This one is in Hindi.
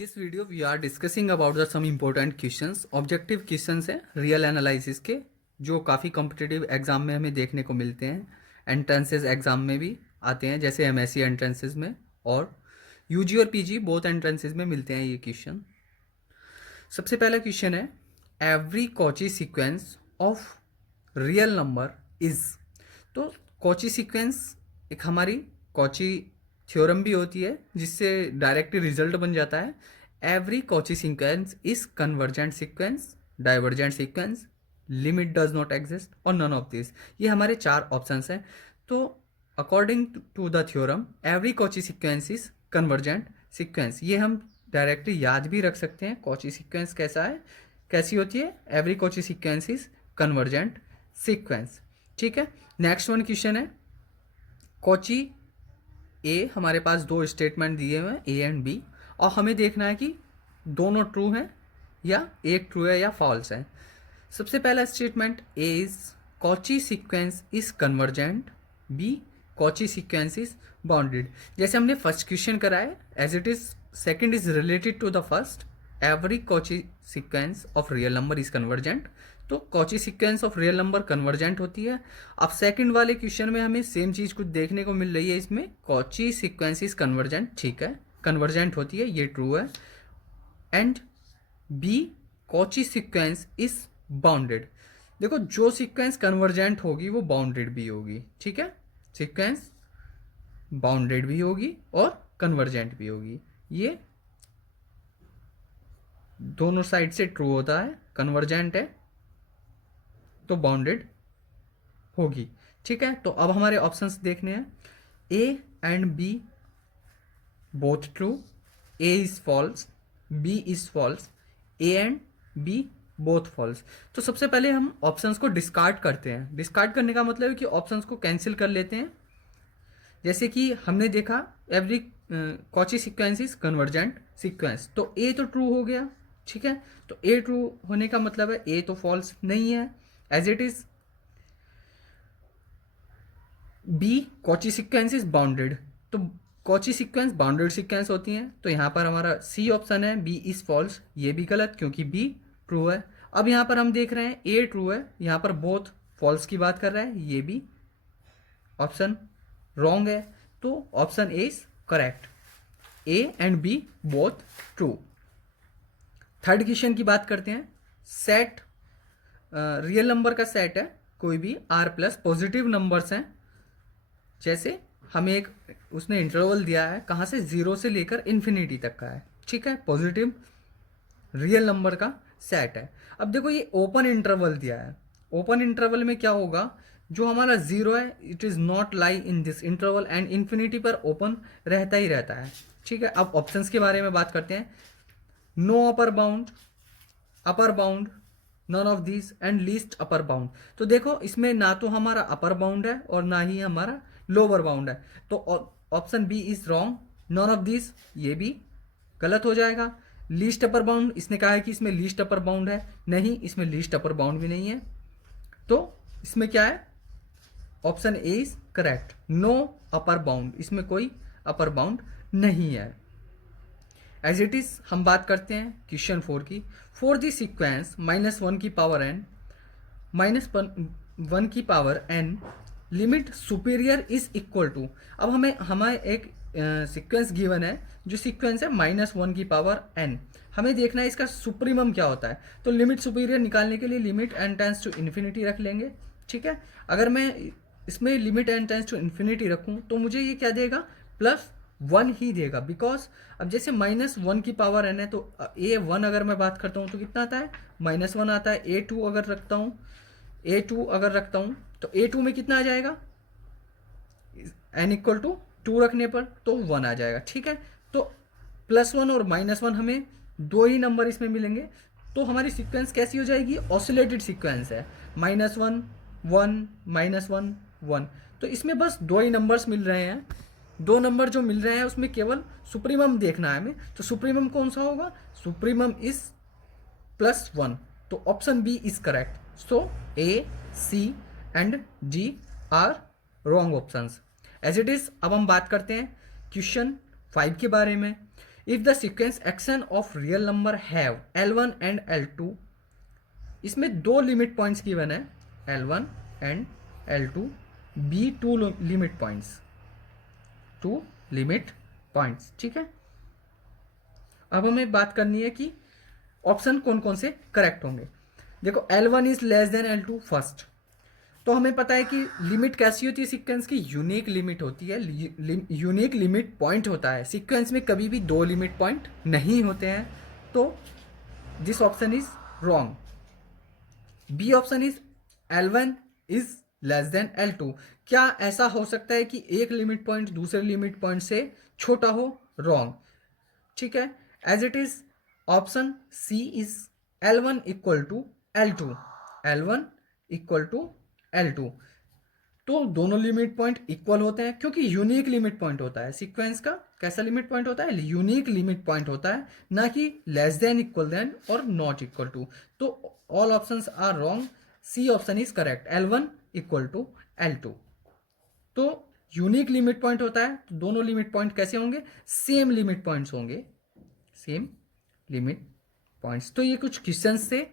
This video we are discussing about the some important questions objective questions हैं रियल एनालिसिस के जो काफ़ी कॉम्पिटिटिव एग्जाम में हमें देखने को मिलते हैं। एंट्रेंसेस एग्जाम में भी आते हैं जैसे एमएससी एंट्रेंसेस में और यूजी और पीजी बोथ एंट्रेंसेस में मिलते हैं ये क्वेश्चन। सबसे पहला क्वेश्चन है every Cauchy sequence of real number is. तो कॉची सीक्वेंस एक हमारी कॉची थ्योरम भी होती है जिससे डायरेक्टली रिजल्ट बन जाता है। Every Cauchy sequence is convergent sequence, divergent sequence, limit does not exist और नन ऑफ दिस। ये हमारे चार ऑप्शंस हैं। तो according to the theorem every Cauchy sequence is convergent sequence. ये हम डायरेक्टली याद भी रख सकते हैं कॉची सीक्वेंस कैसा है, कैसी होती है। Every Cauchy sequence is convergent sequence. ठीक है, नेक्स्ट वन क्वेश्चन है कॉची ए। हमारे पास दो स्टेटमेंट दिए हुए हैं ए एंड बी और हमें देखना है कि दोनों ट्रू हैं या एक ट्रू है या फॉल्स है। सबसे पहला statement A is Cauchy sequence is convergent, B Cauchy sequence is bounded. जैसे हमने फर्स्ट क्वेश्चन करा है as it is second is related to the first. Every Cauchy sequence of real number is convergent, तो Cauchy sequence of real number convergent होती है। अब सेकंड वाले क्वेश्चन में हमें सेम चीज़ कुछ देखने को मिल रही है, इसमें कॉची सीक्वेंस इज कन्वर्जेंट, ठीक है, कन्वर्जेंट होती है, ये ट्रू है। And B Cauchy sequence is bounded. देखो जो सीक्वेंस कन्वर्जेंट होगी वो बाउंडेड भी होगी, ठीक है, सीक्वेंस बाउंडेड भी होगी और कन्वर्जेंट भी होगी। ये दोनों साइड से ट्रू होता है, कन्वर्जेंट है तो बाउंडेड होगी। ठीक है, तो अब हमारे ऑप्शंस देखने हैं। A and B both true, A is false, B is false, A and B both false. तो सबसे पहले हम ऑप्शंस को डिस्कार्ड करते हैं। डिस्कार्ड करने का मतलब है कि ऑप्शंस को कैंसिल कर लेते हैं। जैसे कि हमने देखा every Cauchy sequence is convergent sequence, तो ए तो ट्रू हो गया, ठीक है, तो ए ट्रू होने का मतलब है ए तो फॉल्स नहीं है as it is. B Cauchy sequence is bounded, तो कॉची सीक्वेंस बाउंडेड सीक्वेंस होती हैं, तो यहाँ पर हमारा सी ऑप्शन है बी इज फॉल्स, ये भी गलत क्योंकि बी ट्रू है। अब यहाँ पर हम देख रहे हैं ए ट्रू है, यहाँ पर बोथ फॉल्स की बात कर रहा है, ये भी ऑप्शन रॉन्ग है, तो option A is correct, A and B both true. Third question की बात करते हैं। सेट रियल नंबर का सेट है कोई भी आर प्लस पॉजिटिव नंबर्स हैं। जैसे हमें एक उसने इंटरवल दिया है कहाँ से, जीरो से लेकर इन्फिनिटी तक का है, ठीक है, पॉजिटिव रियल नंबर का सेट है। अब देखो ये ओपन इंटरवल दिया है, ओपन इंटरवल में क्या होगा, जो हमारा जीरो है it is not lie in this interval and infinity पर ओपन रहता ही रहता है, ठीक है। अब ऑप्शंस के बारे में बात करते हैं। No upper bound, upper bound, none of this and least upper bound. तो देखो इसमें ना तो हमारा अपर बाउंड है और ना ही हमारा लोअर बाउंड है, तो option B is wrong. None of this ये भी गलत हो जाएगा। लीस्ट अपर बाउंड इसने कहा है कि इसमें लीस्ट अपर बाउंड है, नहीं इसमें लीस्ट अपर बाउंड भी नहीं है, तो इसमें क्या है, option A is correct, no upper bound, इसमें कोई अपर बाउंड नहीं है। एज इट इज हम बात करते हैं क्वेश्चन 4 की। फॉर द सीक्वेंस -1 की पावर n -1 की power n limit superior is equal to. अब हमें एक सीक्वेंस गिवन है, जो सीक्वेंस है -1 की पावर n, हमें देखना है इसका सुप्रीमम क्या होता है। तो लिमिट सुपीरियर निकालने के लिए limit n tends to infinity रख लेंगे, ठीक है। अगर मैं इसमें limit n tends to infinity रखूँ तो मुझे ये क्या देगा, +1 ही देगा, बिकॉज अब जैसे -1 की पावर n है तो a1 अगर मैं बात करता हूँ तो कितना आता है, -1 आता है। a2 अगर रखता हूँ तो a2 में कितना आ जाएगा, n = 2 रखने पर तो 1 आ जाएगा, ठीक है। तो +1 और -1 हमें दो ही नंबर इसमें मिलेंगे, तो हमारी सीक्वेंस कैसी हो जाएगी, ऑसिलेटेड सीक्वेंस है, -1 1 -1 1। तो इसमें बस दो ही नंबर्स मिल रहे हैं, दो नंबर जो मिल रहे हैं उसमें केवल सुप्रीमम देखना है हमें, तो सुप्रीमम कौन सा होगा, सुप्रीमम इज +1, तो option B is correct. So A C and D are wrong options as it is. अब हम बात करते हैं क्वेश्चन 5 के बारे में। If the sequence x n of real number have L1 and L2, इसमें दो लिमिट पॉइंट्स गिवन है, L1 and L2, be two limit points, two limit points, ठीक है। अब हमें बात करनी है कि ऑप्शन कौन कौन से करेक्ट होंगे। देखो L1 is less than L2 first, तो हमें पता है कि लिमिट कैसी होती है सीक्वेंस की, यूनिक लिमिट होती है, यूनिक लिमिट पॉइंट होता है सीक्वेंस में, कभी भी दो लिमिट पॉइंट नहीं होते हैं, तो this option is wrong. B option is L1 is less than L2, क्या ऐसा हो सकता है कि एक लिमिट पॉइंट दूसरे लिमिट पॉइंट से छोटा हो, रॉन्ग, ठीक है। As it is option C is L1 equal to L2, L1 equal to L2, तो दोनों लिमिट पॉइंट इक्वल होते हैं क्योंकि यूनिक लिमिट पॉइंट होता है सीक्वेंस का। कैसा लिमिट पॉइंट होता है, यूनिक लिमिट पॉइंट होता है, ना कि लेस देन, इक्वल देन और नॉट इक्वल टू। तो all options are wrong, C option is correct, L1 equal to L2। तो यूनिक लिमिट पॉइंट होता है तो दोनों लिमिट पॉइंट कैसे होंगे, सेम लिमिट पॉइंट्स होंगे, सेम लिमिट पॉइंट्स। तो ये कुछ क्वेश्चंस थे